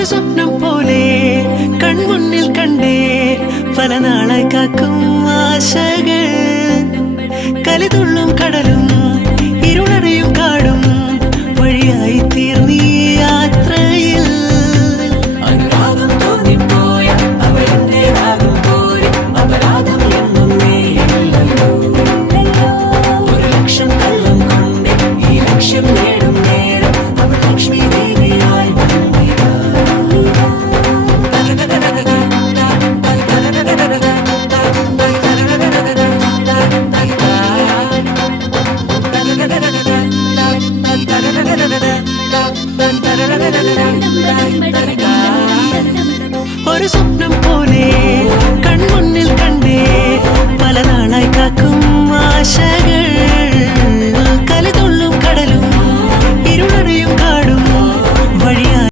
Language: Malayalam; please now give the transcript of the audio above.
ഒരു സ്വപ്നം പോലെ കൺമുന്നിൽ കണ്ടേ പല നാളായി കാക്കും ആശകൾ കലിതുള്ളും കടലും ഇരുളടയും കാടും വഴിയായി തീർന്നീ യാത്രയിൽ അനുരാഗം തോന്നിപ്പോയ അവരെന്റേതാകും പോലെ അപരാധം എന്നും നീയല്ലോ ഒരു ലക്ഷം കള്ളം കൊണ്ട് ഈ ലക്ഷ്യം നേടും നേരം അവൾ ലക്ഷ്മി ദേവിയായി വന്നിതാ ഒരു സ്വപ്നം പോലെ കൺമുന്നിൽ കണ്ടേ പല നാളായി കാക്കും ആശകൾ